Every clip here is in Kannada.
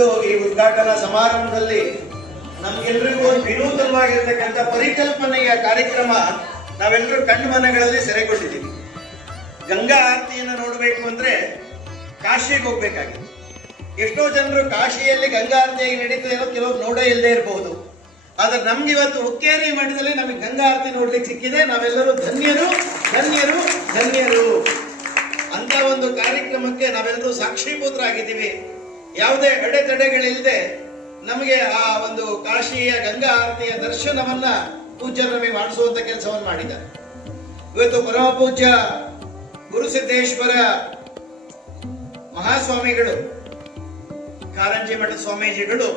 ಇವತ್ತು ಈ ಉದ್ಘಾಟನಾ ಸಮಾರಂಭದಲ್ಲಿ ನಮ್ಗೆಲ್ರಿಗೂ ಒಂದು ವಿನೂತನವಾಗಿರ್ತಕ್ಕಂಥ ಪರಿಕಲ್ಪನೆಯ ಕಾರ್ಯಕ್ರಮ ನಾವೆಲ್ಲರೂ ಕಣ್ಣು ಮನಗಳಲ್ಲಿ ಸೆರೆಗೊಂಡಿದ್ದೀವಿ. ಗಂಗಾ ಆರತಿಯನ್ನು ನೋಡಬೇಕು ಅಂದ್ರೆ ಕಾಶಿಗೆ ಹೋಗ್ಬೇಕಾಗಿದೆ. ಎಷ್ಟೋ ಜನರು ಕಾಶಿಯಲ್ಲಿ ಗಂಗಾ ಆರತಿಯಾಗಿ ನಡೀತದೆ ಅನ್ನೋ ಕೆಲವರು ನೋಡೇ ಇಲ್ಲದೆ ಇರಬಹುದು. ಆದ್ರೆ ನಮ್ಗೆ ಇವತ್ತು ಹುಕ್ಕೇರಿ ಮಠದಲ್ಲಿ ನಮಗೆ ಗಂಗಾ ಆರತಿ ನೋಡ್ಲಿಕ್ಕೆ ಸಿಕ್ಕಿದೆ. ನಾವೆಲ್ಲರೂ ಧನ್ಯರು ಧನ್ಯರು ಧನ್ಯರು. ಅಂತ ಒಂದು ಕಾರ್ಯಕ್ರಮಕ್ಕೆ ನಾವೆಲ್ಲರೂ ಸಾಕ್ಷೀಭೂತರಾಗಿದ್ದೀವಿ. ಯಾವುದೇ ಅಡೆತಡೆಗಳಿಲ್ಲದೆ ನಮಗೆ ಆ ಒಂದು ಕಾಶಿಯ ಗಂಗಾ ಆರತಿಯ ದರ್ಶನವನ್ನ ಪೂಜ್ಯರು ನಮಗೆ ಮಾಡಿಸುವಂತ ಕೆಲಸವನ್ನು ಮಾಡಿದ್ದಾರೆ. ಇವತ್ತು ಪರಮ ಪೂಜ್ಯ ಗುರುಸಿದ್ದೇಶ್ವರ ಮಹಾಸ್ವಾಮಿಗಳು, ಕಾರಂಜಿ ಮಠದ ಸ್ವಾಮೀಜಿಗಳು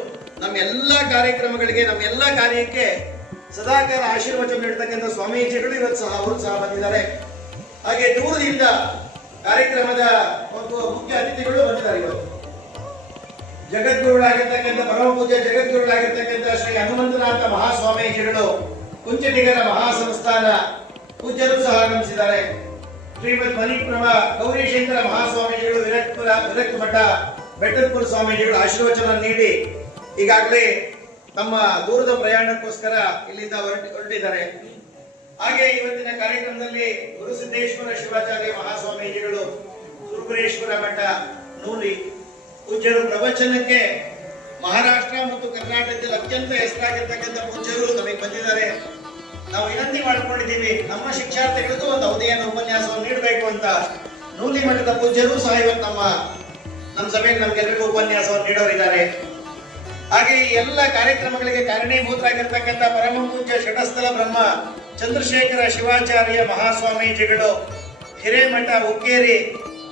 ನಮ್ಮ ಎಲ್ಲಾ ಕಾರ್ಯಕ್ರಮಗಳಿಗೆ, ನಮ್ಮ ಎಲ್ಲಾ ಕಾರ್ಯಕ್ಕೆ ಸದಾಕಾಲ ಆಶೀರ್ವಚನ ನೀಡತಕ್ಕಂಥ ಸ್ವಾಮೀಜಿಗಳು ಇವತ್ತು ಅವರು ಸಹ ಬಂದಿದ್ದಾರೆ. ಹಾಗೆ ದೂರದಿಂದ ಕಾರ್ಯಕ್ರಮದ ಮುಖ್ಯ ಅತಿಥಿಗಳು ಬಂದಿದ್ದಾರೆ. ಇವತ್ತು ಜಗದ್ಗುರುಗಳಾಗಿರ್ತಕ್ಕಂಥ ಪರಮ ಪೂಜ್ಯ ಜಗದ್ಗುರುಗಳಾಗಿರ್ತಕ್ಕಂಥ ಶ್ರೀ ಹನುಮಂತನಾಥ ಮಹಾಸ್ವಾಮೀಜಿಗಳು, ಕುಂಚಿಟಿಗರ ಮಹಾಸಂಸ್ಥಾನ ಪೂಜ್ಯರು ಸಹ ಆಗಮಿಸಿದ್ದಾರೆ. ಶ್ರೀಮದ್ ಮಣಿಪ್ರಭ ಗೌರೀಶಂಕರ ಮಹಾಸ್ವಾಮೀಜಿಗಳು, ವಿರಕ್ತ ಮಠ ಬೆಟ್ಟದಪುರ ಸ್ವಾಮೀಜಿಗಳು ಆಶೀರ್ವಚನ ನೀಡಿ ಈಗಾಗಲೇ ತಮ್ಮ ದೂರದ ಪ್ರಯಾಣಕ್ಕೋಸ್ಕರ ಇಲ್ಲಿಂದ ಹೊರಟಿದ್ದಾರೆ. ಹಾಗೆ ಇವತ್ತಿನ ಕಾರ್ಯಕ್ರಮದಲ್ಲಿ ಗುರುಸಿದ್ದೇಶ್ವರ ಶಿವಾಚಾರ್ಯ ಮಹಾಸ್ವಾಮೀಜಿಗಳು, ಸುರಪುರೇಶ್ವರ ಮಠ ನೂಲಿ ಪೂಜ್ಯರು, ಪ್ರವಚನಕ್ಕೆ ಮಹಾರಾಷ್ಟ್ರ ಮತ್ತು ಕರ್ನಾಟಕದಲ್ಲಿ ಅತ್ಯಂತ ಹೆಸರಾಗಿರ್ತಕ್ಕಂಥ ಪೂಜ್ಯರು ನಮಗೆ ಬಂದಿದ್ದಾರೆ. ನಾವು ವಿನಂತಿ ಮಾಡಿಕೊಂಡಿದ್ದೀವಿ, ನಮ್ಮ ಶಿಕ್ಷಾರ್ಥಿಗಳಿಗೂ ಒಂದು ಅವಧಿಯನ್ನು ಉಪನ್ಯಾಸವನ್ನು ನೀಡಬೇಕು ಅಂತ. ನೂಲಿ ಮಠದ ಪೂಜ್ಯರು ಸಹ ಇವತ್ತು ನಮ್ಮ ಸಭೆಗೆ ನಮ್ಗೆಲ್ಲರಿಗೂ ಉಪನ್ಯಾಸವನ್ನು ನೀಡೋರಿದ್ದಾರೆ. ಹಾಗೆ ಈ ಎಲ್ಲ ಕಾರ್ಯಕ್ರಮಗಳಿಗೆ ಕಾರಣೀಭೂತರಾಗಿರ್ತಕ್ಕಂಥ ಪರಮ ಪೂಜ್ಯ ಷಟಸ್ಥಲ ಬ್ರಹ್ಮ ಚಂದ್ರಶೇಖರ ಶಿವಾಚಾರ್ಯ ಮಹಾಸ್ವಾಮೀಜಿಗಳು, ಹಿರೇಮಠ ಹುಕ್ಕೇರಿ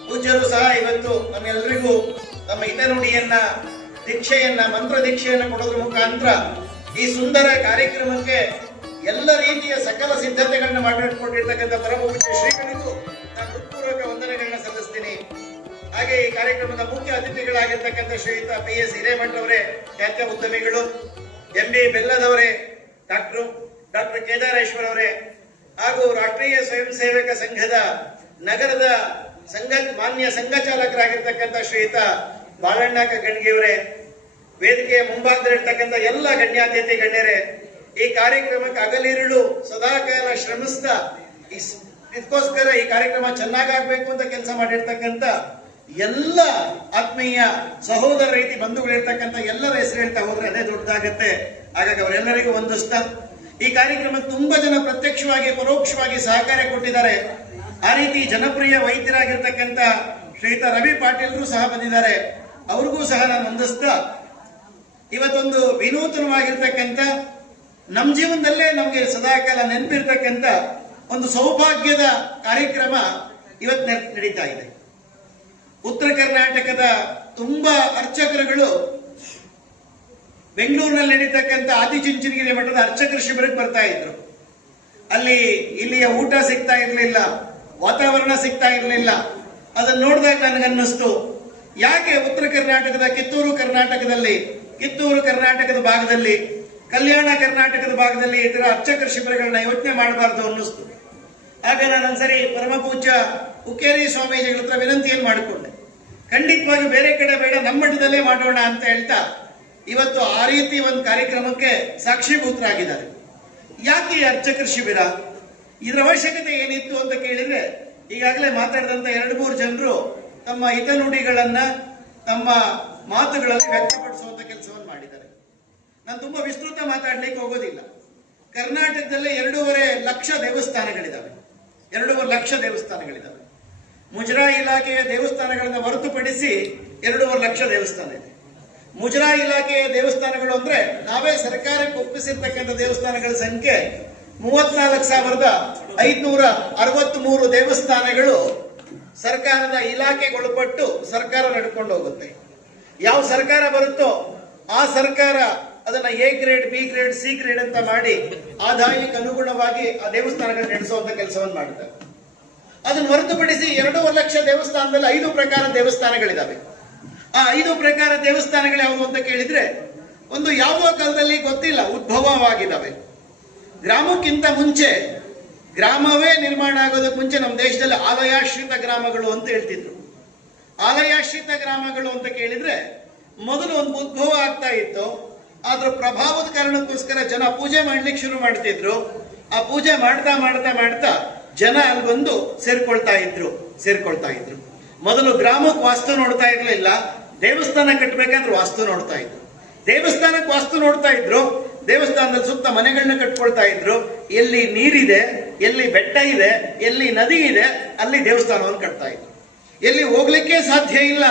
ಪೂಜ್ಯರು ಸಹ ಇವತ್ತು ನಮ್ಮೆಲ್ಲರಿಗೂ ತಮ್ಮ ಹಿತನುಡಿಯನ್ನ, ದೀಕ್ಷೆಯನ್ನ, ಮಂತ್ರ ದೀಕ್ಷೆಯನ್ನು ಕೊಡೋದ್ರ ಮುಖಾಂತರ ಈ ಸುಂದರ ಕಾರ್ಯಕ್ರಮಕ್ಕೆ ಎಲ್ಲ ರೀತಿಯ ಸಕಲ ಸಿದ್ಧತೆಗಳನ್ನ ಮಾಡಿಕೊಂಡಿರ್ತಕ್ಕಂಥ ಪರಮ ಪೂಜ್ಯ ಶ್ರೀಗಳಿಗೂ ನಾನು ಹೃತ್ಪೂರ್ವಕ ವಂದನೆಗಳನ್ನ ಸಲ್ಲಿಸ್ತೀನಿ. ಹಾಗೆ ಈ ಕಾರ್ಯಕ್ರಮದ ಮುಖ್ಯ ಅತಿಥಿಗಳಾಗಿರ್ತಕ್ಕಂಥ ಶ್ರೀಯುತ PS ಹಿರೇಮಠ ಅವರೇ, ಖ್ಯಾತ ಉದ್ಯಮಿಗಳು, MB ಬೆಲ್ಲದವರೇ, ಡಾಕ್ಟರ್ ಕೇದಾರೇಶ್ವರ ಅವರೇ, ಹಾಗೂ ರಾಷ್ಟ್ರೀಯ ಸ್ವಯಂ ಸೇವಕ ಸಂಘದ ನಗರದ ಮಾನ್ಯ ಸಂಘ ಚಾಲಕರಾಗಿರ್ತಕ್ಕಂಥ ಶ್ರೀಯುತ ಬಾಳಣ್ಣ ಗಣ್ಗಿಯವರೇ, ವೇದಿಕೆಯ ಮುಂಭಾಗದಲ್ಲಿರ್ತಕ್ಕಂಥ ಎಲ್ಲ ಗಣ್ಯಾತಿಥಿ ಗಣ್ಯರೇ, ಈ ಕಾರ್ಯಕ್ರಮಕ್ಕೆ ಹಗಲಿರುಳು ಸದಾಕಾಲ ಶ್ರಮಿಸ್ತಾ ಇದಕ್ಕೋಸ್ಕರ ಈ ಕಾರ್ಯಕ್ರಮ ಚೆನ್ನಾಗಾಗಬೇಕು ಅಂತ ಕೆಲಸ ಮಾಡಿರ್ತಕ್ಕಂಥ ಎಲ್ಲ ಆತ್ಮೀಯ ಸಹೋದರ ರೀತಿ ಬಂಧುಗಳಿರ್ತಕ್ಕಂಥ ಎಲ್ಲರ ಹೆಸರು ಹೇಳ್ತಾ ಹೋದ್ರೆ ಅದೇ ದೊಡ್ಡದಾಗತ್ತೆ. ಹಾಗಾಗಿ ಅವರೆಲ್ಲರಿಗೂ ಒಂದಷ್ಟ. ಈ ಕಾರ್ಯಕ್ರಮ ತುಂಬಾ ಜನ ಪ್ರತ್ಯಕ್ಷವಾಗಿ ಪರೋಕ್ಷವಾಗಿ ಸಹಕಾರ ಕೊಟ್ಟಿದ್ದಾರೆ. ಆ ರೀತಿ ಜನಪ್ರಿಯ ವೈದ್ಯರಾಗಿರ್ತಕ್ಕಂಥ ಶ್ರೀಯುತ ರವಿ ಪಾಟೀಲ್ರು ಸಹ ಬಂದಿದ್ದಾರೆ. ಅವ್ರಿಗೂ ಸಹ ನಾನು ಹೊಂದಿಸ್ತಾ ಇವತ್ತೊಂದು ವಿನೂತನವಾಗಿರ್ತಕ್ಕಂಥ ನಮ್ಮ ಜೀವನದಲ್ಲೇ ನಮಗೆ ಸದಾಕಾಲ ನೆನಪಿರ್ತಕ್ಕಂಥ ಒಂದು ಸೌಭಾಗ್ಯದ ಕಾರ್ಯಕ್ರಮ ಇವತ್ತು ನಡೀತಾ ಇದೆ. ಉತ್ತರ ಕರ್ನಾಟಕದ ತುಂಬಾ ಅರ್ಚಕರುಗಳು ಬೆಂಗಳೂರಿನಲ್ಲಿ ನಡೀತಕ್ಕಂಥ ಆದಿಚುಂಚನಗಿರಿ ಮಠದ ಅರ್ಚಕರ ಶಿಬಿರಕ್ಕೆ ಬರ್ತಾ ಇದ್ರು. ಅಲ್ಲಿ ಇಲ್ಲಿಯ ಊಟ ಸಿಗ್ತಾ ಇರಲಿಲ್ಲ, ವಾತಾವರಣ ಸಿಗ್ತಾ ಇರಲಿಲ್ಲ. ಅದನ್ನ ನೋಡಿದಾಗ ನನಗನ್ನಿಸ್ತು, ಯಾಕೆ ಉತ್ತರ ಕರ್ನಾಟಕದ ಕಿತ್ತೂರು ಕರ್ನಾಟಕದ ಭಾಗದಲ್ಲಿ, ಕಲ್ಯಾಣ ಕರ್ನಾಟಕದ ಭಾಗದಲ್ಲಿ ಈ ತರ ಅರ್ಚಕರ ಶಿಬಿರಗಳನ್ನ ಯೋಚನೆ ಮಾಡಬಾರ್ದು ಅನ್ನಿಸ್ತು. ಆಗ ನಾನು ಒಂದ್ಸರಿ ಪರಮ ಪೂಜ್ಯ ಹುಕ್ಕೇರಿ ಸ್ವಾಮೀಜಿಗಳ ಹತ್ರ ವಿನಂತಿಯನ್ನು ಮಾಡಿಕೊಂಡೆ, ಖಂಡಿತವಾಗಿ ಬೇರೆ ಕಡೆ ಬೇಡ, ನಮ್ಮ ಮಠದಲ್ಲೇ ಮಾಡೋಣ ಅಂತ ಹೇಳ್ತಾ ಇವತ್ತು ಆ ರೀತಿ ಒಂದು ಕಾರ್ಯಕ್ರಮಕ್ಕೆ ಸಾಕ್ಷೀಭೂತರಾಗಿದ್ದಾರೆ. ಯಾಕೆ ಈ ಅರ್ಚಕರ ಶಿಬಿರ, ಇದರ ಅವಶ್ಯಕತೆ ಏನಿತ್ತು ಅಂತ ಕೇಳಿದ್ರೆ ಈಗಾಗಲೇ ಮಾತಾಡಿದಂತ 2-3 ಜನರು ತಮ್ಮ ಹಿತನುಡಿಗಳನ್ನ ತಮ್ಮ ಮಾತುಗಳಲ್ಲಿ ವ್ಯಕ್ತಪಡಿಸುವಂತ ಕೆಲಸವನ್ನು ಮಾಡಿದ್ದಾರೆ. ನಾನು ತುಂಬಾ ವಿಸ್ತೃತ ಮಾತಾಡ್ಲಿಕ್ಕೆ ಹೋಗೋದಿಲ್ಲ. ಕರ್ನಾಟಕದಲ್ಲೇ 2.5 ಲಕ್ಷ ದೇವಸ್ಥಾನಗಳಿದ್ದಾವೆ. 2.5 ಲಕ್ಷ ದೇವಸ್ಥಾನಗಳಿದ್ದಾವೆ. ಮುಜರಾಯಿ ಇಲಾಖೆಯ ದೇವಸ್ಥಾನಗಳನ್ನ ಹೊರತುಪಡಿಸಿ 2.5 ಲಕ್ಷ ದೇವಸ್ಥಾನ ಇದೆ. ಮುಜರಾಯಿ ಇಲಾಖೆಯ ದೇವಸ್ಥಾನಗಳು ಅಂದ್ರೆ ನಾವೇ ಸರ್ಕಾರಕ್ಕೆ ಒಪ್ಪಿಸಿರ್ತಕ್ಕಂಥ ದೇವಸ್ಥಾನಗಳ ಸಂಖ್ಯೆ 34,563 ದೇವಸ್ಥಾನಗಳು ಸರ್ಕಾರದ ಇಲಾಖೆಗೊಳಪಟ್ಟು ಸರ್ಕಾರ ನಡ್ಕೊಂಡು ಹೋಗುತ್ತೆ. ಯಾವ ಸರ್ಕಾರ ಬರುತ್ತೋ ಆ ಸರ್ಕಾರ ಅದನ್ನ A grade, B grade, C grade ಅಂತ ಮಾಡಿ ಆದಾಯಕ್ಕೆ ಅನುಗುಣವಾಗಿ ಆ ದೇವಸ್ಥಾನಗಳು ನಡೆಸುವಂತ ಕೆಲಸವನ್ನು ಮಾಡುತ್ತಾರೆ. ಅದನ್ನು ಹೊರತುಪಡಿಸಿ 2.5 ಲಕ್ಷ ದೇವಸ್ಥಾನದಲ್ಲಿ 5 ಪ್ರಕಾರ ದೇವಸ್ಥಾನಗಳಿದಾವೆ. ಆ 5 ಪ್ರಕಾರ ದೇವಸ್ಥಾನಗಳು ಯಾವುದು ಅಂತ ಕೇಳಿದ್ರೆ, ಒಂದು ಯಾವುದೋ ಕಾಲದಲ್ಲಿ ಗೊತ್ತಿಲ್ಲ ಉದ್ಭವವಾಗಿದ್ದಾವೆ. ಗ್ರಾಮಕ್ಕಿಂತ ಮುಂಚೆ, ಗ್ರಾಮವೇ ನಿರ್ಮಾಣ ಆಗೋದಕ್ಕೆ ಮುಂಚೆ ನಮ್ಮ ದೇಶದಲ್ಲಿ ಆಲಯಾಶ್ರಿತ ಗ್ರಾಮಗಳು ಅಂತ ಹೇಳ್ತಿದ್ರು. ಆಲಯಾಶ್ರಿತ ಗ್ರಾಮಗಳು ಅಂತ ಕೇಳಿದ್ರೆ ಮೊದಲು ಒಂದು ಉದ್ಭವ ಆಗ್ತಾ ಇತ್ತು. ಅದ್ರ ಪ್ರಭಾವದ ಕಾರಣಕ್ಕೋಸ್ಕರ ಜನ ಪೂಜೆ ಮಾಡ್ಲಿಕ್ಕೆ ಶುರು ಮಾಡ್ತಿದ್ರು. ಆ ಪೂಜೆ ಮಾಡ್ತಾ ಮಾಡ್ತಾ ಮಾಡ್ತಾ ಜನ ಅಲ್ಲಿ ಬಂದು ಸೇರ್ಕೊಳ್ತಾ ಇದ್ರು. ಮೊದಲು ಗ್ರಾಮಕ್ಕೆ ವಾಸ್ತು ನೋಡ್ತಾ ಇರ್ಲಿಲ್ಲ, ದೇವಸ್ಥಾನ ಕಟ್ಟಬೇಕಾದ್ರೆ ವಾಸ್ತು ನೋಡ್ತಾ ಇದ್ರು. ದೇವಸ್ಥಾನಕ್ಕೆ ವಾಸ್ತು ನೋಡ್ತಾ ಇದ್ರು, ದೇವಸ್ಥಾನದ ಸುತ್ತ ಮನೆಗಳನ್ನ ಕಟ್ಕೊಳ್ತಾ ಇದ್ರು. ಎಲ್ಲಿ ನೀರಿದೆ, ಎಲ್ಲಿ ಬೆಟ್ಟ ಇದೆ, ಎಲ್ಲಿ ನದಿ ಇದೆ, ಅಲ್ಲಿ ದೇವಸ್ಥಾನವನ್ನು ಕಟ್ತಾ ಇದ್ರು. ಎಲ್ಲಿ ಹೋಗ್ಲಿಕ್ಕೆ ಸಾಧ್ಯ ಇಲ್ಲ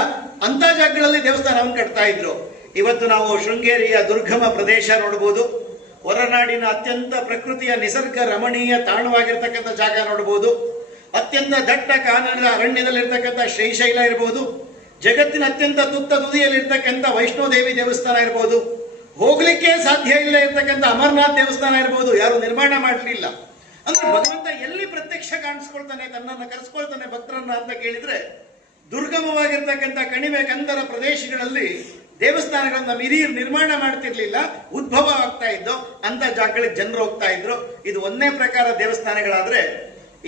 ಅಂತ ಜಾಗಗಳಲ್ಲಿ ದೇವಸ್ಥಾನವನ್ನು ಕಟ್ತಾ ಇದ್ರು. ಇವತ್ತು ನಾವು ಶೃಂಗೇರಿಯ ದುರ್ಗಮ ಪ್ರದೇಶ ನೋಡಬಹುದು, ಹೊರನಾಡಿನ ಅತ್ಯಂತ ಪ್ರಕೃತಿಯ ನಿಸರ್ಗ ರಮಣೀಯ ತಾಣವಾಗಿರ್ತಕ್ಕಂಥ ಜಾಗ ನೋಡಬಹುದು, ಅತ್ಯಂತ ದಟ್ಟ ಕಾನನದ ಅರಣ್ಯದಲ್ಲಿರ್ತಕ್ಕಂಥ ಶ್ರೀಶೈಲ ಇರಬಹುದು, ಜಗತ್ತಿನ ಅತ್ಯಂತ ತುತ್ತ ತುದಿಯಲ್ಲಿರ್ತಕ್ಕಂಥ ವೈಷ್ಣೋದೇವಿ ದೇವಸ್ಥಾನ ಇರಬಹುದು, ಹೋಗ್ಲಿಕ್ಕೆ ಸಾಧ್ಯ ಇಲ್ಲ ಇರ್ತಕ್ಕಂಥ ಅಮರನಾಥ್ ದೇವಸ್ಥಾನ ಇರಬಹುದು. ಯಾರು ನಿರ್ಮಾಣ ಮಾಡಲಿಲ್ಲ ಅಂದ್ರೆ ಭಗವಂತ ಎಲ್ಲಿ ಪ್ರತ್ಯಕ್ಷ ಕಾಣಿಸ್ಕೊಳ್ತಾನೆ, ತನ್ನನ್ನು ಕರೆಸ್ಕೊಳ್ತಾನೆ ಭಕ್ತರನ್ನ ಅಂತ ಕೇಳಿದ್ರೆ, ದುರ್ಗಮವಾಗಿರ್ತಕ್ಕಂಥ ಕಣಿವೆ ಕಂದರ ಪ್ರದೇಶಗಳಲ್ಲಿ ದೇವಸ್ಥಾನಗಳನ್ನ ಹಿರಿಯರು ನಿರ್ಮಾಣ ಮಾಡ್ತಿರ್ಲಿಲ್ಲ, ಉದ್ಭವ ಆಗ್ತಾ ಇದ್ದು ಅಂತ ಜಾಗಗಳಿಗೆ ಜನರು ಹೋಗ್ತಾ ಇದ್ರು. ಇದು ಒಂದನೇ ಪ್ರಕಾರ ದೇವಸ್ಥಾನಗಳಾದ್ರೆ,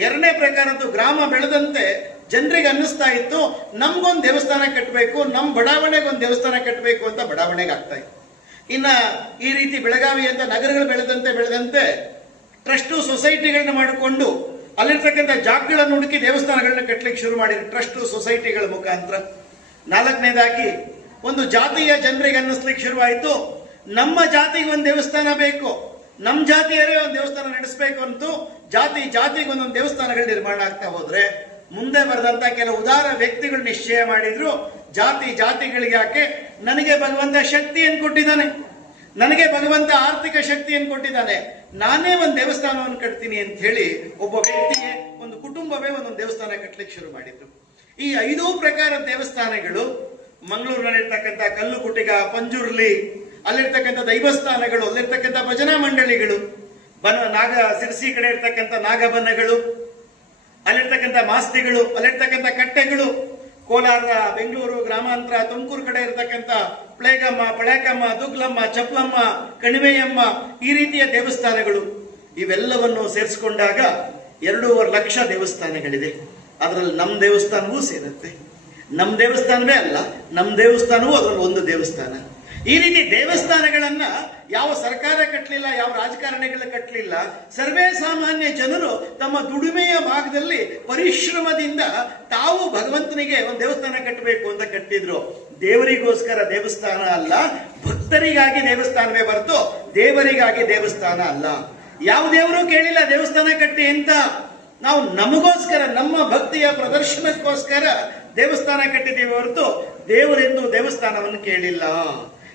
ಎರಡನೇ ಪ್ರಕಾರದ್ದು ಗ್ರಾಮ ಬೆಳೆದಂತೆ ಜನರಿಗೆ ಅನ್ನಿಸ್ತಾ ಇತ್ತು ನಮ್ಗೊಂದು ದೇವಸ್ಥಾನ ಕಟ್ಟಬೇಕು, ನಮ್ ಬಡಾವಣೆಗೆ ಒಂದು ದೇವಸ್ಥಾನ ಕಟ್ಟಬೇಕು ಅಂತ ಬಡಾವಣೆಗೆ ಆಗ್ತಾ ಇತ್ತು. ಇನ್ನ ಈ ರೀತಿ ಬೆಳಗಾವಿ ಅಂತ ನಗರಗಳು ಬೆಳೆದಂತೆ ಟ್ರಸ್ಟ್ ಸೊಸೈಟಿಗಳನ್ನ ಮಾಡಿಕೊಂಡು ಅಲ್ಲಿರ್ತಕ್ಕಂಥ ಜಾಗಗಳನ್ನು ಹುಡುಕಿ ದೇವಸ್ಥಾನಗಳನ್ನ ಕಟ್ಟಲಿಕ್ಕೆ ಶುರು ಮಾಡಿದ್ರು ಟ್ರಸ್ಟ್ ಸೊಸೈಟಿಗಳ ಮುಖಾಂತರ. ನಾಲ್ಕನೇದಾಗಿ ಒಂದು ಜಾತಿಯ ಜನರಿಗೆ ಅನ್ನಿಸ್ಲಿಕ್ಕೆ ಶುರುವಾಯಿತು, ನಮ್ಮ ಜಾತಿಗೆ ಒಂದು ದೇವಸ್ಥಾನ ಬೇಕು, ನಮ್ಮ ಜಾತಿಯರೇ ಒಂದು ದೇವಸ್ಥಾನ ನಡೆಸಬೇಕು ಅಂತೂ ಜಾತಿಗೆ ಒಂದೊಂದು ದೇವಸ್ಥಾನಗಳು ನಿರ್ಮಾಣ ಆಗ್ತಾ ಹೋದ್ರೆ, ಮುಂದೆ ಬರೆದಂತ ಕೆಲವು ಉದಾರ ವ್ಯಕ್ತಿಗಳು ನಿಶ್ಚಯ ಮಾಡಿದ್ರು, ಜಾತಿಗಳಿಗೆ ಯಾಕೆ, ನನಗೆ ಭಗವಂತ ಶಕ್ತಿಯನ್ನು ಕೊಟ್ಟಿದ್ದಾನೆ, ನನಗೆ ಭಗವಂತ ಆರ್ಥಿಕ ಶಕ್ತಿಯನ್ನು ಕೊಟ್ಟಿದ್ದಾನೆ, ನಾನೇ ಒಂದು ದೇವಸ್ಥಾನವನ್ನು ಕಟ್ತೀನಿ ಅಂತ ಹೇಳಿ ಒಬ್ಬ ವ್ಯಕ್ತಿಗೆ, ಒಂದು ಕುಟುಂಬವೇ ಒಂದೊಂದು ದೇವಸ್ಥಾನ ಕಟ್ಟಲಿಕ್ಕೆ ಶುರು ಮಾಡಿದ್ರು. ಈ 5 ಪ್ರಕಾರದ ದೇವಸ್ಥಾನಗಳು ಮಂಗಳೂರಿನಲ್ಲಿರ್ತಕ್ಕಂಥ ಕಲ್ಲುಕುಟಿಗ, ಪಂಜುರ್ಲಿ, ಅಲ್ಲಿರ್ತಕ್ಕಂಥ ದೈವಸ್ಥಾನಗಳು, ಅಲ್ಲಿರ್ತಕ್ಕಂಥ ಭಜನಾ ಮಂಡಳಿಗಳು, ಸಿರ್ಸಿ ಕಡೆ ಇರ್ತಕ್ಕಂಥ ನಾಗಬನ್ನಗಳು, ಅಲ್ಲಿರ್ತಕ್ಕಂಥ ಮಾಸ್ತಿಗಳು, ಅಲ್ಲಿರ್ತಕ್ಕಂಥ ಕಟ್ಟೆಗಳು, ಕೋಲಾರ, ಬೆಂಗಳೂರು, ಗ್ರಾಮಾಂತರ, ತುಮಕೂರು ಕಡೆ ಇರತಕ್ಕಂಥ ಪ್ಲೇಗಮ್ಮ, ಪಳೇಕಮ್ಮ, ದುಗ್ಲಮ್ಮ, ಚಪ್ಲಮ್ಮ, ಕಣಿವೆಯಮ್ಮ, ಈ ರೀತಿಯ ದೇವಸ್ಥಾನಗಳು, ಇವೆಲ್ಲವನ್ನು ಸೇರಿಸಿಕೊಂಡಾಗ 2.5 ಲಕ್ಷ ದೇವಸ್ಥಾನಗಳಿದೆ. ಅದರಲ್ಲಿ ನಮ್ಮ ದೇವಸ್ಥಾನವೂ ಸೇರುತ್ತೆ. ನಮ್ಮ ದೇವಸ್ಥಾನವೇ ಅಲ್ಲ, ನಮ್ಮ ದೇವಸ್ಥಾನವೂ ಅದರಲ್ಲಿ ಒಂದು ದೇವಸ್ಥಾನ. ಈ ರೀತಿ ದೇವಸ್ಥಾನಗಳನ್ನ ಯಾವ ಸರ್ಕಾರ ಕಟ್ಟಲಿಲ್ಲ, ಯಾವ ರಾಜಕಾರಣಿಗಳು ಕಟ್ಟಲಿಲ್ಲ, ಸರ್ವೇ ಸಾಮಾನ್ಯ ಜನರು ತಮ್ಮ ದುಡಿಮೆಯ ಭಾಗದಲ್ಲಿ ಪರಿಶ್ರಮದಿಂದ ತಾವು ಭಗವಂತನಿಗೆ ಒಂದು ದೇವಸ್ಥಾನ ಕಟ್ಟಬೇಕು ಅಂತ ಕಟ್ಟಿದ್ರು. ದೇವರಿಗೋಸ್ಕರ ದೇವಸ್ಥಾನ ಅಲ್ಲ, ಭಕ್ತರಿಗಾಗಿ ದೇವಸ್ಥಾನವೇ ಹೊರತು ದೇವರಿಗಾಗಿ ದೇವಸ್ಥಾನ ಅಲ್ಲ. ಯಾವ ದೇವರು ಕೇಳಿಲ್ಲ ದೇವಸ್ಥಾನ ಕಟ್ಟಿ ಅಂತ. ನಾವು ನಮಗೋಸ್ಕರ, ನಮ್ಮ ಭಕ್ತಿಯ ಪ್ರದರ್ಶನಕ್ಕೋಸ್ಕರ ದೇವಸ್ಥಾನ ಕಟ್ಟಿದ್ದೀವಿ ಹೊರತು ದೇವರೆಂದು ದೇವಸ್ಥಾನವನ್ನು ಕೇಳಿಲ್ಲ.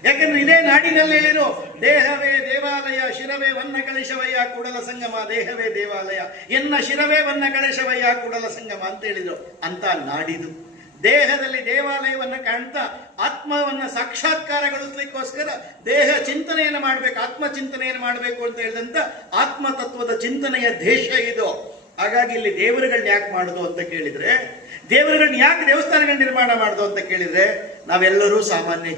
ಯಾಕಂದ್ರೆ ಇದೇ ನಾಡಿನಲ್ಲೇ ಏನು, ದೇಹವೇ ದೇವಾಲಯ, ಶಿರವೇ ವನ್ನ ಕಳಶವಯ್ಯ ಕೂಡಲ ಸಂಗಮ, ದೇಹವೇ ದೇವಾಲಯ, ಎನ್ನ ಶಿರವೇ ವನ್ನ ಕಳಶವಯ್ಯ ಕೂಡಲ ಸಂಗಮ ಅಂತ ಹೇಳಿದ್ರು. ಅಂತ ನಾಡಿದು ದೇಹದಲ್ಲಿ ದೇವಾಲಯವನ್ನ ಕಾಣ್ತಾ ಆತ್ಮವನ್ನ ಸಾಕ್ಷಾತ್ಕಾರಗೊಳಿಸ್ಲಿಕ್ಕೋಸ್ಕರ ದೇಹ ಚಿಂತನೆಯನ್ನು ಮಾಡಬೇಕು, ಆತ್ಮ ಚಿಂತನೆಯನ್ನು ಮಾಡಬೇಕು ಅಂತ ಹೇಳಿದಂತ ಆತ್ಮ ತತ್ವದ ಚಿಂತನೆಯ ದೇಶ ಇದು. ಹಾಗಾಗಿ ಇಲ್ಲಿ ದೇವರುಗಳನ್ನ ಯಾಕೆ ಮಾಡುದು ಅಂತ ಕೇಳಿದ್ರೆ, ದೇವರುಗಳನ್ನ ಯಾಕೆ ದೇವಸ್ಥಾನಗಳನ್ನ ನಿರ್ಮಾಣ ಮಾಡುದು ಅಂತ ಕೇಳಿದ್ರೆ, ನಾವೆಲ್ಲರೂ ಸಾಮಾನ್ಯ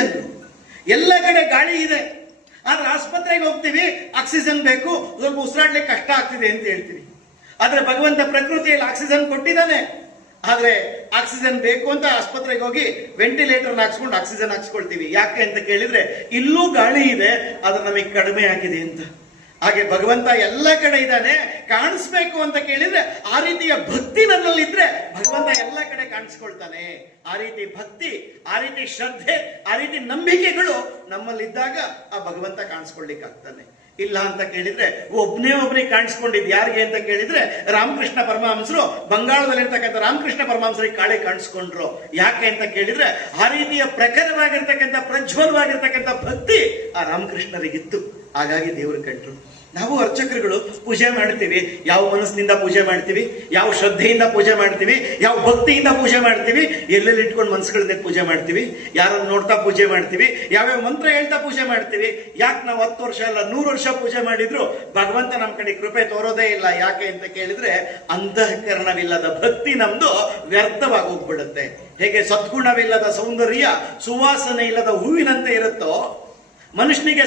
ಜನರು. ಎಲ್ಲ ಕಡೆ ಗಾಳಿ ಇದೆ, ಆದ್ರೆ ಆಸ್ಪತ್ರೆಗೆ ಹೋಗ್ತೀವಿ, ಆಕ್ಸಿಜನ್ ಬೇಕು, ಸ್ವಲ್ಪ ಉಸಿರಾಡ್ಲಿಕ್ಕೆ ಕಷ್ಟ ಆಗ್ತಿದೆ ಅಂತ ಹೇಳ್ತೀವಿ. ಆದ್ರೆ ಭಗವಂತ ಪ್ರಕೃತಿಯಲ್ಲಿ ಆಕ್ಸಿಜನ್ ಕೊಟ್ಟಿದ್ದಾನೆ. ಆದ್ರೆ ಆಕ್ಸಿಜನ್ ಬೇಕು ಅಂತ ಆಸ್ಪತ್ರೆಗೆ ಹೋಗಿ ವೆಂಟಿಲೇಟರ್ ಹಾಕ್ಸ್ಕೊಂಡು ಆಕ್ಸಿಜನ್ ಹಾಕ್ಸ್ಕೊಳ್ತೀವಿ. ಯಾಕೆ ಅಂತ ಕೇಳಿದ್ರೆ, ಇಲ್ಲೂ ಗಾಳಿ ಇದೆ, ಆದ್ರೆ ನಮಗೆ ಕಡಿಮೆ ಆಗಿದೆ ಅಂತ. ಹಾಗೆ ಭಗವಂತ ಎಲ್ಲ ಕಡೆ ಇದ್ದಾನೆ, ಕಾಣಿಸ್ಬೇಕು ಅಂತ ಕೇಳಿದ್ರೆ ಆ ರೀತಿಯ ಭಕ್ತಿ ನನ್ನಲ್ಲಿದ್ರೆ ಭಗವಂತ ಎಲ್ಲ ಕಡೆ ಕಾಣಿಸ್ಕೊಳ್ತಾನೆ. ಆ ರೀತಿ ಭಕ್ತಿ, ಆ ರೀತಿ ಶ್ರದ್ಧೆ, ಆ ರೀತಿ ನಂಬಿಕೆಗಳು ನಮ್ಮಲ್ಲಿದ್ದಾಗ ಆ ಭಗವಂತ ಕಾಣಿಸ್ಕೊಳ್ಲಿಕ್ಕೆ ಆಗ್ತಾನೆ. ಇಲ್ಲ ಅಂತ ಕೇಳಿದ್ರೆ ಒಬ್ಬನಿಗೆ ಕಾಣಿಸ್ಕೊಂಡಿದ್ ಯಾರಿಗೆ ಅಂತ ಕೇಳಿದ್ರೆ, ರಾಮಕೃಷ್ಣ ಪರಮಹಂಸರು ಬಂಗಾಳದಲ್ಲಿರ್ತಕ್ಕಂಥ ರಾಮಕೃಷ್ಣ ಪರಮಹಂಸರಿಗೆ ಕಾಳೆ ಕಾಣಿಸ್ಕೊಂಡ್ರು. ಯಾಕೆ ಅಂತ ಕೇಳಿದ್ರೆ ಆ ರೀತಿಯ ಪ್ರಖರವಾಗಿರ್ತಕ್ಕಂಥ ಪ್ರಜ್ವಲವಾಗಿರ್ತಕ್ಕಂಥ ಭಕ್ತಿ ಆ ರಾಮಕೃಷ್ಣರಿಗಿತ್ತು. ಹಾಗಾಗಿ ದೇವರು ಕಂಡ್ರು. ನಾವು ಅರ್ಚಕರುಗಳು ಪೂಜೆ ಮಾಡ್ತೀವಿ, ಯಾವ ಮನಸ್ಸಿನಿಂದ ಪೂಜೆ ಮಾಡ್ತೀವಿ, ಯಾವ ಶ್ರದ್ಧೆಯಿಂದ ಪೂಜೆ ಮಾಡ್ತೀವಿ, ಯಾವ ಭಕ್ತಿಯಿಂದ ಪೂಜೆ ಮಾಡ್ತೀವಿ, ಎಲ್ಲೆಲ್ಲಿ ಇಟ್ಕೊಂಡು ಮನಸ್ಸುಗಳನ್ನ ಪೂಜೆ ಮಾಡ್ತೀವಿ, ಯಾರನ್ನು ನೋಡ್ತಾ ಪೂಜೆ ಮಾಡ್ತೀವಿ, ಯಾವ್ಯಾವ ಮಂತ್ರ ಹೇಳ್ತಾ ಪೂಜೆ ಮಾಡ್ತೀವಿ. ಯಾಕೆ ನಾವು 10 ವರ್ಷ ಅಲ್ಲ 100 ವರ್ಷ ಪೂಜೆ ಮಾಡಿದ್ರು ಭಗವಂತ ನಮ್ಮ ಕಡೆ ಕೃಪೆ ತೋರೋದೇ ಇಲ್ಲ. ಯಾಕೆ ಅಂತ ಕೇಳಿದ್ರೆ, ಅಂತಃಕರಣವಿಲ್ಲದ ಭಕ್ತಿ ನಮ್ದು ವ್ಯರ್ಥವಾಗಿ ಹೋಗ್ಬಿಡುತ್ತೆ. ಹೇಗೆ ಸದ್ಗುಣವಿಲ್ಲದ ಸೌಂದರ್ಯ ಸುವಾಸನೆ ಇಲ್ಲದ ಹೂವಿನಂತೆ ಇರುತ್ತೋ, ಮನುಷ್ಯನಿಗೆ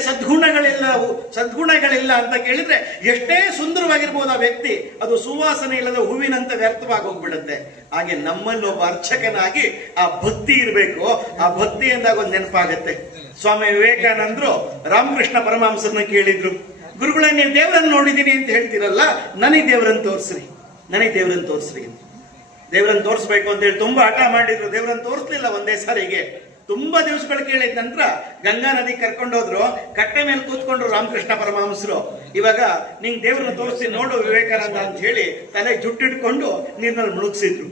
ಸದ್ಗುಣಗಳಿಲ್ಲ ಅಂತ ಕೇಳಿದ್ರೆ ಎಷ್ಟೇ ಸುಂದರವಾಗಿರ್ಬೋದು ಆ ವ್ಯಕ್ತಿ, ಅದು ಸುವಾಸನೆ ಇಲ್ಲದ ಹೂವಿನಂತೆ ವ್ಯರ್ಥವಾಗಿ ಹೋಗ್ಬಿಡುತ್ತೆ. ಹಾಗೆ ನಮ್ಮಲ್ಲಿ ಒಬ್ಬ ಅರ್ಚಕನಾಗಿ ಆ ಭಕ್ತಿ ಇರಬೇಕು. ಆ ಭಕ್ತಿ ಎಂದಾಗ ಒಂದು ನೆನಪಾಗತ್ತೆ. ಸ್ವಾಮಿ ವಿವೇಕಾನಂದರು ರಾಮಕೃಷ್ಣ ಪರಮಹಂಸರನ್ನ ಕೇಳಿದ್ರು, ಗುರುಗಳೇ ನೀವು ದೇವರನ್ನು ನೋಡಿದೀನಿ ಅಂತ ಹೇಳ್ತೀರಲ್ಲ, ನನಗೆ ದೇವರನ್ನು ತೋರಿಸ್ರಿ ದೇವರನ್ನು ತೋರಿಸ್ಬೇಕು ಅಂತ ಹೇಳಿ ತುಂಬಾ ಹಠ ಮಾಡಿದ್ರು. ದೇವರನ್ನು ತೋರಿಸ್ಲಿಲ್ಲ ಒಂದೇ ಸಾರಿಗೆ. ತುಂಬಾ ದಿವಸಗಳು ಕೇಳಿದ ನಂತರ ಗಂಗಾ ನದಿ ಕರ್ಕೊಂಡೋದ್ರು. ಕಟ್ಟೆ ಮೇಲೆ ಕೂತ್ಕೊಂಡ್ರು ರಾಮಕೃಷ್ಣ ಪರಮಹಂಸರು. ಇವಾಗ ನಿಂಗೆ ದೇವರನ್ನ ತೋರಿಸಿ ನೋಡು ವಿವೇಕಾನಂದ ಅಂತ ಹೇಳಿ ತಲೆ ಜುಟ್ಟಿಡ್ಕೊಂಡು ನೀರಿನಲ್ಲಿ ಮುಳುಗಿಸಿದ್ರು.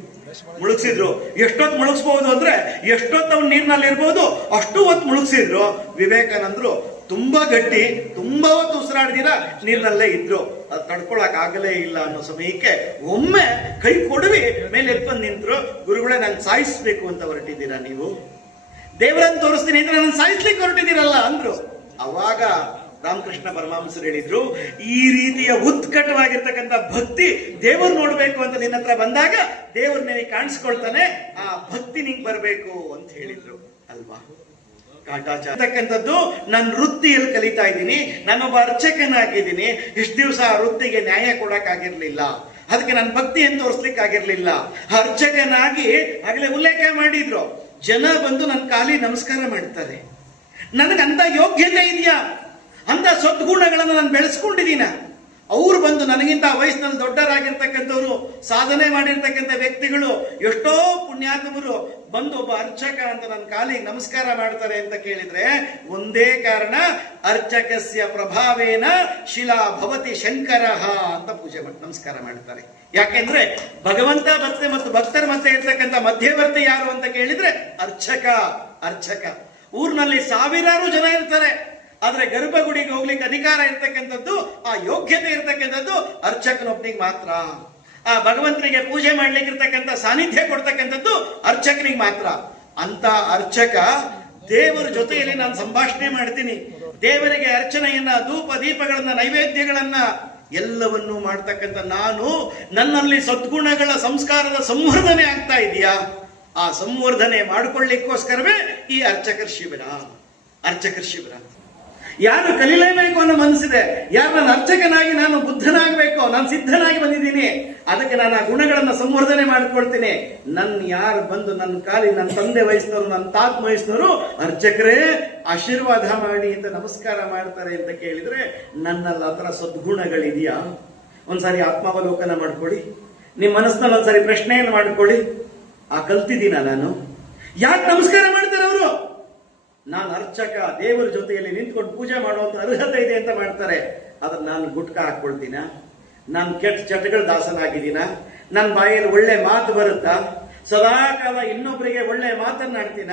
ಎಷ್ಟೊತ್ತು ಮುಳುಗಿಸಬಹುದು ಅಂದ್ರೆ ಎಷ್ಟೊತ್ತು ಅವ್ನು ನೀರಿನಲ್ಲಿ ಇರ್ಬೋದು ಅಷ್ಟು ಹೊತ್ತು ಮುಳುಗಿಸಿದ್ರು. ವಿವೇಕಾನಂದರು ತುಂಬಾ ಗಟ್ಟಿ, ತುಂಬಾ ಹೊತ್ತು ಉಸಿರಾಡ್ದಿರ ನೀರಿನಲ್ಲೇ ಇದ್ರು. ಅದು ತಡ್ಕೊಳಕ್ ಆಗಲೇ ಇಲ್ಲ ಅನ್ನೋ ಸಮಯಕ್ಕೆ ಒಮ್ಮೆ ಕೈ ಕೊಡವಿ ಮೇಲೆ ಎತ್ಕೊಂಡ್ ನಿಂತ್ರು. ಗುರುಗಳೇ ನಾನು ಸಾಯಿಸ್ಬೇಕು ಅಂತ ಹೊರಟಿದ್ದೀರಾ, ನೀವು ದೇವರನ್ನು ತೋರಿಸ್ತೀನಿ ಅಂದ್ರೆ ನನ್ನ ಸಾಯಿಸ್ಲಿಕ್ಕೆ ಹೊರಟಿದ್ದೀರಲ್ಲ ಅಂದ್ರು. ಅವಾಗ ರಾಮಕೃಷ್ಣ ಪರಮಹಂಸರು ಹೇಳಿದ್ರು, ಈ ರೀತಿಯ ಉತ್ಕಟವಾಗಿರ್ತಕ್ಕಂಥ ಭಕ್ತಿ ದೇವರು ನೋಡ್ಬೇಕು ಅಂತ ನಿನ್ನ ಹತ್ರ ಬಂದಾಗ ದೇವ್ರು ನಿನಗೆ ಕಾಣಿಸ್ಕೊಳ್ತಾನೆ, ಆ ಭಕ್ತಿ ನಿಂಗೆ ಬರ್ಬೇಕು ಅಂತ ಹೇಳಿದ್ರು ಅಲ್ವಾ. ಕಾಟಾಚಾರತಕ್ಕಂಥದ್ದು ನನ್ನ ವೃತ್ತಿಯಲ್ಲಿ ಕಲಿತಾ ಇದ್ದೀನಿ. ನಾನೊಬ್ಬ ಅರ್ಚಕನಾಗಿದ್ದೀನಿ. ಇಷ್ಟು ದಿವಸ ಆ ವೃತ್ತಿಗೆ ನ್ಯಾಯ ಕೊಡಕ್ಕಾಗಿರ್ಲಿಲ್ಲ, ಅದಕ್ಕೆ ನನ್ನ ಭಕ್ತಿಯನ್ನು ತೋರಿಸ್ಲಿಕ್ಕೆ ಆಗಿರ್ಲಿಲ್ಲ. ಅರ್ಚಕನಾಗಿ ಆಗಲೇ ಉಲ್ಲೇಖ ಮಾಡಿದ್ರು, ಜನ ಬಂದು ನನ್ನ ಕಾಲಿ ನಮಸ್ಕಾರ ಮಾಡ್ತಾರೆ. ನನಗಂತ ಯೋಗ್ಯತೆ ಇದೆಯಾ, ಅಂತ ಸದ್ಗುಣಗಳನ್ನು ನಾನು ಬೆಳೆಸ್ಕೊಂಡಿದ್ದೀನ. ಅವ್ರು ಬಂದು ನನಗಿಂತ ವಯಸ್ಸಿನಲ್ಲಿ ದೊಡ್ಡರಾಗಿರ್ತಕ್ಕಂಥವ್ರು, ಸಾಧನೆ ಮಾಡಿರ್ತಕ್ಕಂಥ ವ್ಯಕ್ತಿಗಳು, ಎಷ್ಟೋ ಪುಣ್ಯಾತ್ಮರು ಬಂದು ಒಬ್ಬ ಅರ್ಚಕ ಅಂತ ನನ್ನ ಕಾಲಿಗೆ ನಮಸ್ಕಾರ ಮಾಡ್ತಾರೆ ಅಂತ ಕೇಳಿದ್ರೆ ಒಂದೇ ಕಾರಣ, ಅರ್ಚಕಸ್ಯ ಪ್ರಭಾವೇನ ಶಿಲಾ ಭವತಿ ಶಂಕರ ಅಂತ ಪೂಜೆ ಮಾಡಿ ನಮಸ್ಕಾರ ಮಾಡ್ತಾರೆ. ಯಾಕೆಂದ್ರೆ ಭಗವಂತ ಮತ್ತು ಭಕ್ತರ ಮಧ್ಯೆ ಇರ್ತಕ್ಕಂಥ ಮಧ್ಯವರ್ತಿ ಯಾರು ಅಂತ ಕೇಳಿದ್ರೆ ಅರ್ಚಕ. ಊರಿನಲ್ಲಿ ಸಾವಿರಾರು ಜನ ಇರ್ತಾರೆ, ಆದ್ರೆ ಗರ್ಭಗುಡಿಗೆ ಹೋಗ್ಲಿಕ್ಕೆ ಅಧಿಕಾರ ಇರ್ತಕ್ಕಂಥದ್ದು, ಆ ಯೋಗ್ಯತೆ ಇರ್ತಕ್ಕಂಥದ್ದು ಅರ್ಚಕನೊಬ್ಬನಿಗೆ ಮಾತ್ರ. ಆ ಭಗವಂತನಿಗೆ ಪೂಜೆ ಮಾಡ್ಲಿಕ್ಕೆ ಇರ್ತಕ್ಕಂಥ ಸಾನ್ನಿಧ್ಯ ಕೊಡ್ತಕ್ಕಂಥದ್ದು ಅರ್ಚಕನಿಗೆ ಮಾತ್ರ. ಅಂತ ಅರ್ಚಕ ದೇವರ ಜೊತೆಯಲ್ಲಿ ನಾನು ಸಂಭಾಷಣೆ ಮಾಡ್ತೀನಿ. ದೇವರಿಗೆ ಅರ್ಚನೆಯನ್ನ, ಧೂಪ ದೀಪಗಳನ್ನ, ನೈವೇದ್ಯಗಳನ್ನ ಎಲ್ಲವನ್ನೂ ಮಾಡ್ತಕ್ಕಂಥ ನಾನು, ನನ್ನಲ್ಲಿ ಸದ್ಗುಣಗಳ ಸಂಸ್ಕಾರದ ಸಂವರ್ಧನೆ ಆಗ್ತಾ ಇದೆಯಾ? ಆ ಸಂವರ್ಧನೆ ಮಾಡಿಕೊಳ್ಳಿಕ್ಕೋಸ್ಕರವೇ ಈ ಅರ್ಚಕರ ಶಿಬಿರ. ಯಾರು ಕಲಿಲೇಬೇಕು ಅನ್ನೋ ಮನಸ್ಸಿದೆ, ಯಾರು ನನ್ನ ಅರ್ಚಕನಾಗಿ ನಾನು ಬುದ್ಧನಾಗಬೇಕು, ನಾನು ಸಿದ್ಧನಾಗಿ ಬಂದಿದ್ದೀನಿ, ಅದಕ್ಕೆ ನಾನು ಆ ಗುಣಗಳನ್ನು ಸಂವರ್ಧನೆ ಮಾಡಿಕೊಳ್ತೀನಿ. ಯಾರು ಬಂದು ನನ್ನ ಕಾಲಿ, ನನ್ನ ತಂದೆ ವಯಸ್ಸಿನವರು, ನನ್ನ ತಾತ ವಯಸ್ಸಿನವರು ಅರ್ಚಕರೇ ಆಶೀರ್ವಾದ ಮಾಡಿ ಅಂತ ನಮಸ್ಕಾರ ಮಾಡ್ತಾರೆ ಅಂತ ಕೇಳಿದ್ರೆ ನನ್ನಲ್ಲಿ ಆ ಥರ ಸದ್ಗುಣಗಳಿದೆಯಾ? ಒಂದ್ಸಾರಿ ಆತ್ಮಾವಲೋಕನ ಮಾಡ್ಕೊಳ್ಳಿ. ನಿಮ್ಮ ಮನಸ್ಸಿನಲ್ಲಿ ಒಂದ್ಸಾರಿ ಪ್ರಶ್ನೆಯನ್ನು ಮಾಡ್ಕೊಳ್ಳಿ. ಆ ಕಲ್ತಿದ್ದೀನ ನಾನು? ಯಾಕೆ ನಮಸ್ಕಾರ ಮಾಡ್ತಾರೆ ಅವರು? ನಾನು ಅರ್ಚಕ, ದೇವರ ಜೊತೆಯಲ್ಲಿ ನಿಂತ್ಕೊಂಡು ಪೂಜೆ ಮಾಡುವಂತ ಅರ್ಹತೆ ಇದೆ ಅಂತ ಮಾಡ್ತಾರೆ. ಆದ್ರೆ ನಾನು ಗುಟ್ಕ ಹಾಕೊಳ್ತೀನ? ನಾನು ಕೆಟ್ಟ ಚಟಗಳ ದಾಸನಾಗಿದ್ದೀನ? ನನ್ನ ಬಾಯಲ್ಲಿ ಒಳ್ಳೆ ಮಾತು ಬರುತ್ತಾ? ಸದಾಕಾಲ ಇನ್ನೊಬ್ಬರಿಗೆ ಒಳ್ಳೆ ಮಾತನ್ನಾಡ್ತೀನ?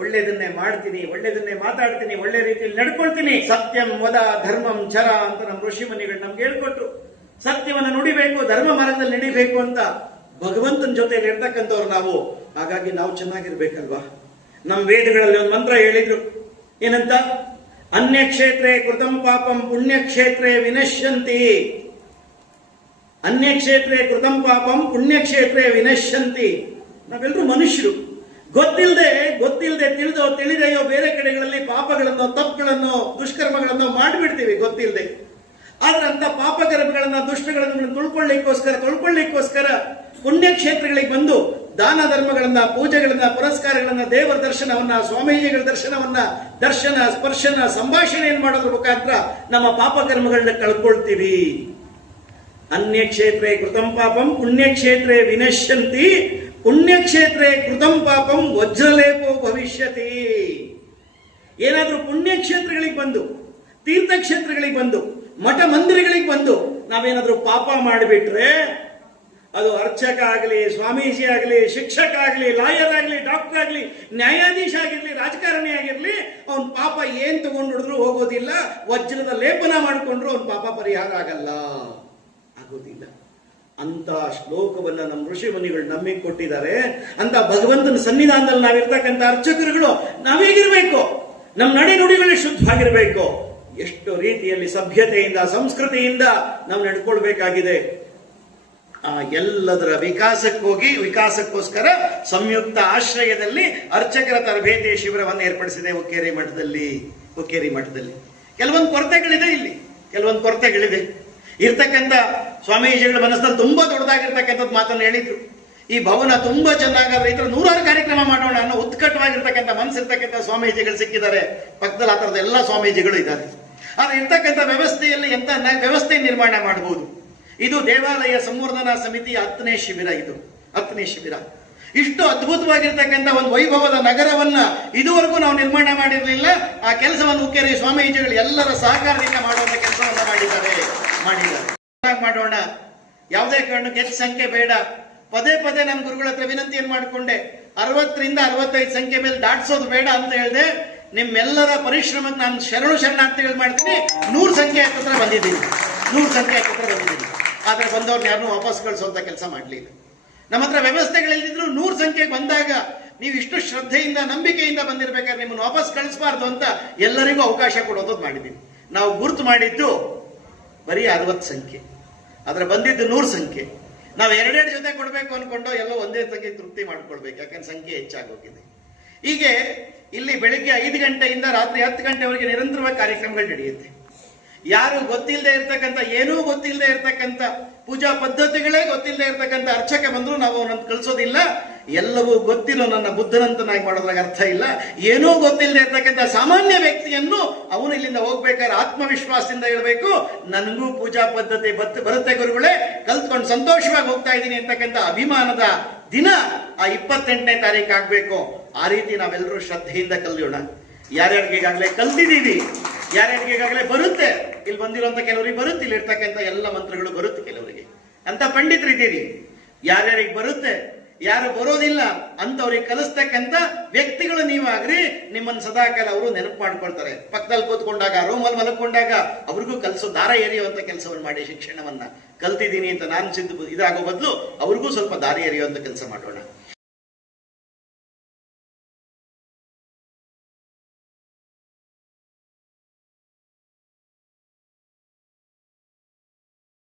ಒಳ್ಳೇದನ್ನೇ ಮಾಡ್ತೀನಿ, ಒಳ್ಳೇದನ್ನೇ ಮಾತಾಡ್ತೀನಿ, ಒಳ್ಳೆ ರೀತಿಯಲ್ಲಿ ನಡ್ಕೊಳ್ತೀನಿ. ಸತ್ಯಂ ವದ ಧರ್ಮಂ ಚರ ಅಂತ ನಮ್ಮ ಋಷಿ ಮುನಿಗಳು ನಮ್ಗೆ ಹೇಳ್ಕೊಟ್ರು. ಸತ್ಯವನ್ನು ನುಡಿಬೇಕು, ಧರ್ಮ ಮಾರ್ಗದಲ್ಲಿ ನಡಿಬೇಕು ಅಂತ ಭಗವಂತನ ಜೊತೆಯಲ್ಲಿ ಇರ್ತಕ್ಕಂಥವ್ರು ನಾವು. ಹಾಗಾಗಿ ನಾವು ಚೆನ್ನಾಗಿರ್ಬೇಕಲ್ವಾ? ನಮ್ಮ ವೇದಗಳಲ್ಲಿ ಒಂದು ಮಂತ್ರ ಹೇಳಿದ್ರು, ಏನಂತ? ಅನ್ಯಕ್ಷೇತ್ರೇ ಕೃತಂ ಪಾಪಂ ಪುಣ್ಯಕ್ಷೇತ್ರೇ ವಿನಶ್ಯಂತಿ. ಅನ್ಯಕ್ಷೇತ್ರೇ ಕೃತಂ ಪಾಪಂ ಪುಣ್ಯಕ್ಷೇತ್ರೇ ವಿನಶ್ಯಂತಿ. ನಾವೆಲ್ಲರೂ ಮನುಷ್ಯರು. ಗೊತ್ತಿಲ್ಲದೆ ತಿಳಿದೆಯೋ ಬೇರೆ ಕಡೆಗಳಲ್ಲಿ ಪಾಪಗಳನ್ನು, ತಪ್ಪುಗಳನ್ನು, ದುಷ್ಕರ್ಮಗಳನ್ನು ಮಾಡಿಬಿಡ್ತೀವಿ ಗೊತ್ತಿಲ್ಲದೆ. ಆದ್ರೆ ಅಂತ ಪಾಪಕರ್ಮಗಳನ್ನ, ದುಷ್ಟಗಳನ್ನು ತೊಳ್ಕೊಳ್ಳಿಕ್ಕೋಸ್ಕರ ಪುಣ್ಯಕ್ಷೇತ್ರಗಳಿಗೆ ಬಂದು ದಾನ ಧರ್ಮಗಳನ್ನ, ಪೂಜೆಗಳನ್ನ, ಪುರಸ್ಕಾರಗಳನ್ನ, ದೇವರ ದರ್ಶನವನ್ನ, ಸ್ವಾಮೀಜಿಗಳ ದರ್ಶನ ಸ್ಪರ್ಶನ ಸಂಭಾಷಣೆಯನ್ನು ಮಾಡೋದ್ರ ಮುಖಾಂತರ ನಮ್ಮ ಪಾಪಕರ್ಮಗಳನ್ನ ಕಳ್ಕೊಳ್ತೀವಿ. ಅನ್ಯಕ್ಷೇತ್ರೇ ಕೃತಂ ಪಾಪಂ ಪುಣ್ಯಕ್ಷೇತ್ರೇ ವಿನಶ್ಯಂತಿ. ಪುಣ್ಯಕ್ಷೇತ್ರೇ ಕೃತಂ ಪಾಪಂ ವಜ್ರಲೇಪೋ ಭವಿಷ್ಯತಿ. ಏನಾದ್ರೂ ಪುಣ್ಯಕ್ಷೇತ್ರಗಳಿಗೆ ಬಂದು, ತೀರ್ಥಕ್ಷೇತ್ರಗಳಿಗೆ ಬಂದು, ಮಠ ಮಂದಿರಗಳಿಗೆ ಬಂದು ನಾವೇನಾದ್ರೂ ಪಾಪ ಮಾಡಿಬಿಟ್ರೆ, ಅದು ಅರ್ಚಕ ಆಗಲಿ, ಸ್ವಾಮೀಜಿ ಆಗಲಿ, ಶಿಕ್ಷಕ ಆಗಲಿ, ಲಾಯರ್ ಆಗಲಿ, ಡಾಕ್ಟರ್ ಆಗಲಿ, ನ್ಯಾಯಾಧೀಶ ಆಗಿರ್ಲಿ, ರಾಜಕಾರಣಿ ಆಗಿರ್ಲಿ, ಅವನ್ ಪಾಪ ಏನ್ ತಗೊಂಡಿದ್ರು ಹೋಗೋದಿಲ್ಲ. ವಜ್ರದ ಲೇಪನ ಮಾಡಿಕೊಂಡ್ರು ಅವನ್ ಪಾಪ ಪರಿಹಾರ ಆಗೋದಿಲ್ಲ. ಅಂತ ಶ್ಲೋಕವನ್ನ ನಮ್ಮ ಋಷಿ ಮುನಿಗಳು ನಮಗೆ ಕೊಟ್ಟಿದ್ದಾರೆ. ಅಂತ ಭಗವಂತನ ಸನ್ನಿಧಾನದಲ್ಲಿ ನಾವಿರ್ತಕ್ಕಂಥ ಅರ್ಚಕರುಗಳು ನಾವೇಗಿರ್ಬೇಕು? ನಮ್ಮ ನಡೆ ನುಡಿಗಳು ಶುದ್ಧವಾಗಿರ್ಬೇಕು. ಎಷ್ಟು ರೀತಿಯಲ್ಲಿ ಸಭ್ಯತೆಯಿಂದ, ಸಂಸ್ಕೃತಿಯಿಂದ ನಾವು ನಡ್ಕೊಳ್ಬೇಕಾಗಿದೆ. ಎಲ್ಲದರ ವಿಕಾಸಕ್ಕೋಸ್ಕರ ಸಂಯುಕ್ತ ಆಶ್ರಯದಲ್ಲಿ ಅರ್ಚಕರ ತರಬೇತಿ ಶಿಬಿರವನ್ನು ಏರ್ಪಡಿಸಿದೆ ಹುಕ್ಕೇರಿ ಮಠದಲ್ಲಿ. ಹುಕ್ಕೇರಿ ಮಠದಲ್ಲಿ. ಕೆಲವೊಂದು ಕೊರತೆಗಳಿದೆ, ಇಲ್ಲಿ ಕೆಲವೊಂದು ಕೊರತೆಗಳಿದೆ. ಇರ್ತಕ್ಕಂಥ ಸ್ವಾಮೀಜಿಗಳ ಮನಸ್ಸಲ್ಲಿ ತುಂಬಾ ದೊಡ್ಡದಾಗಿರ್ತಕ್ಕಂಥದ್ದು ಮಾತನ್ನು ಹೇಳಿದ್ರು. ಈ ಭವನ ತುಂಬಾ ಚೆನ್ನಾಗಾದ್ರೆ ಇದ್ರ 100 ಕಾರ್ಯಕ್ರಮ ಮಾಡೋಣ ಅನ್ನೋ ಉತ್ಕಟವಾಗಿರ್ತಕ್ಕಂಥ ಮನಸ್ಸಿರ್ತಕ್ಕಂಥ ಸ್ವಾಮೀಜಿಗಳು ಸಿಕ್ಕಿದ್ದಾರೆ. ಪಕ್ಕದಲ್ಲಿ ಆ ಥರದ ಎಲ್ಲ ಸ್ವಾಮೀಜಿಗಳು ಇದ್ದಾರೆ. ಆದ್ರೆ ಇರ್ತಕ್ಕಂಥ ವ್ಯವಸ್ಥೆಯಲ್ಲಿ ಎಂತ ವ್ಯವಸ್ಥೆ ನಿರ್ಮಾಣ ಮಾಡಬಹುದು. ಇದು ದೇವಾಲಯ ಸಂವರ್ಧನಾ ಸಮಿತಿಯ 10ನೇ ಶಿಬಿರ. ಇದು 10ನೇ ಶಿಬಿರ. ಇಷ್ಟು ಅದ್ಭುತವಾಗಿರ್ತಕ್ಕಂಥ ಒಂದು ವೈಭವದ ನಗರವನ್ನ ಇದುವರೆಗೂ ನಾವು ನಿರ್ಮಾಣ ಮಾಡಿರಲಿಲ್ಲ. ಆ ಕೆಲಸವನ್ನು ಹುಕ್ಕೇರಿ ಸ್ವಾಮೀಜಿಗಳು ಎಲ್ಲರ ಸಹಕಾರದಿಂದ ಮಾಡುವಂತ ಕೆಲಸವನ್ನ ಮಾಡಿದ್ದಾರೆ. ಮಾಡೋಣ, ಯಾವುದೇ ಕಾರಣಕ್ಕೆ ಹೆಚ್ಚು ಸಂಖ್ಯೆ ಬೇಡ. ಪದೇ ಪದೇ ನನ್ನ ಗುರುಗಳ ಹತ್ರ ವಿನಂತಿಯನ್ನು ಮಾಡಿಕೊಂಡೆ, 60ರಿಂದ 65 ಸಂಖ್ಯೆ ಮೇಲೆ ದಾಟಿಸೋದು ಬೇಡ ಅಂತ ಹೇಳಿದೆ. ನಿಮ್ಮೆಲ್ಲರ ಪರಿಶ್ರಮಕ್ಕೆ ನಾನು ಶರಣಾರ್ಥಿಗಳು ಮಾಡ್ತೀನಿ. 100 ಸಂಖ್ಯೆ ಹತ್ರ ಬಂದಿದ್ದೀನಿ, 100 ಸಂಖ್ಯೆ ಹತ್ರ ಬಂದಿದ್ದೀನಿ. ಆದ್ರೆ ಬಂದವ್ರನ್ನ ಯಾರನ್ನೂ ವಾಪಸ್ ಕಳಿಸುವಂತ ಕೆಲಸ ಮಾಡಲಿಲ್ಲ. ನಮ್ಮ ಹತ್ರ ವ್ಯವಸ್ಥೆಗಳಿದ್ರು 100 ಸಂಖ್ಯೆಗೆ ಬಂದಾಗ ನೀವು ಇಷ್ಟು ಶ್ರದ್ಧೆಯಿಂದ ನಂಬಿಕೆಯಿಂದ ಬಂದಿರ್ಬೇಕಾದ್ರೆ ನಿಮ್ಮನ್ನು ವಾಪಸ್ ಕಳಿಸಬಾರ್ದು ಅಂತ ಎಲ್ಲರಿಗೂ ಅವಕಾಶ ಕೊಡೋದು ಮಾಡಿದ್ದೀನಿ. ನಾವು ಗುರುತು ಮಾಡಿದ್ದು ಬರೀ 60 ಸಂಖ್ಯೆ, ಆದ್ರೆ ಬಂದಿದ್ದು 100 ಸಂಖ್ಯೆ. ನಾವು 2 ಜೊತೆ ಕೊಡಬೇಕು ಅನ್ಕೊಂಡು ಎಲ್ಲೋ ಒಂದೇ ಸಂಖ್ಯೆ ತೃಪ್ತಿ ಮಾಡ್ಕೊಳ್ಬೇಕು, ಯಾಕಂದ್ರೆ ಸಂಖ್ಯೆ ಹೆಚ್ಚಾಗೋಗಿದೆ. ಹೀಗೆ ಇಲ್ಲಿ ಬೆಳಿಗ್ಗೆ 5 ಗಂಟೆಯಿಂದ ರಾತ್ರಿ 10 ಗಂಟೆವರೆಗೆ ನಿರಂತರವಾಗಿ ಕಾರ್ಯಕ್ರಮಗಳು ನಡೆಯುತ್ತೆ. ಯಾರು ಗೊತ್ತಿಲ್ಲದೆ ಇರ್ತಕ್ಕಂಥ, ಏನೂ ಗೊತ್ತಿಲ್ಲದೆ ಇರ್ತಕ್ಕಂಥ, ಪೂಜಾ ಪದ್ಧತಿಗಳೇ ಗೊತ್ತಿಲ್ಲದೆ ಇರ್ತಕ್ಕಂಥ ಅರ್ಚಕ ಬಂದ್ರು ನಾವು ಅವನನ್ನು ಕಳಿಸೋದಿಲ್ಲ. ಎಲ್ಲವೂ ಗೊತ್ತಿಲ್ಲ ನನ್ನ ಬುದ್ಧನಂತನಾಗಿ ಮಾಡೋದ್ರಾಗ ಅರ್ಥ ಇಲ್ಲ. ಏನೂ ಗೊತ್ತಿಲ್ಲದೆ ಇರ್ತಕ್ಕಂಥ ಸಾಮಾನ್ಯ ವ್ಯಕ್ತಿಯನ್ನು ಅವನು ಇಲ್ಲಿಂದ ಹೋಗ್ಬೇಕಾದ್ರೆ ಆತ್ಮವಿಶ್ವಾಸದಿಂದ ಹೇಳ್ಬೇಕು, ನನಗೂ ಪೂಜಾ ಪದ್ಧತಿ ಬರುತ್ತೆ ಗುರುಗಳೇ, ಕಲ್ತ್ಕೊಂಡು ಸಂತೋಷವಾಗಿ ಹೋಗ್ತಾ ಇದ್ದೀನಿ ಅಂತಕ್ಕಂಥ ಅಭಿಮಾನದ ದಿನ ಆ 28ನೇ ತಾರೀಕು ಆಗ್ಬೇಕು. ಆ ರೀತಿ ನಾವೆಲ್ಲರೂ ಶ್ರದ್ಧೆಯಿಂದ ಕಲಿಯೋಣ. ಯಾರ್ಯಾರಿಗೆ ಈಗಾಗಲೇ ಕಲ್ತಿದ್ದೀವಿ, ಯಾರ್ಯಾರಿಗೆ ಈಗಾಗಲೇ ಬರುತ್ತೆ, ಇಲ್ಲಿ ಬಂದಿರುವಂತ ಕೆಲವರಿಗೆ ಬರುತ್ತೆ, ಇಲ್ಲಿ ಇರ್ತಕ್ಕಂಥ ಎಲ್ಲ ಮಂತ್ರಗಳು ಬರುತ್ತೆ ಕೆಲವರಿಗೆ, ಅಂತ ಪಂಡಿತರಿದ್ದೀರಿ. ಯಾರ್ಯಾರಿಗೆ ಬರುತ್ತೆ, ಯಾರು ಬರೋದಿಲ್ಲ ಅಂತವ್ರಿಗೆ ಕಲಿಸ್ತಕ್ಕಂಥ ವ್ಯಕ್ತಿಗಳು ನೀವಾಗ್ರಿ. ನಿಮ್ಮನ್ನು ಸದಾಕಾಲ ಅವರು ನೆನಪು ಮಾಡ್ಕೊಳ್ತಾರೆ. ಪಕ್ಕದಲ್ಲಿ ಕೂತ್ಕೊಂಡಾಗ, ರೂಮಲ್ಲಿ ಮಲ್ಕೊಂಡಾಗ ಅವ್ರಿಗೂ ಕಲಿಸೋ, ದಾರ ಎರೆಯುವಂತ ಕೆಲಸವನ್ನು ಮಾಡಿ ಶಿಕ್ಷಣವನ್ನ ಕಲ್ತಿದ್ದೀನಿ ಅಂತ ನಾನು ಇದಾಗೋ ಬದಲು ಅವ್ರಿಗೂ ಸ್ವಲ್ಪ ದಾರಿ ಎರೆಯುವಂತ ಕೆಲಸ ಮಾಡೋಣ.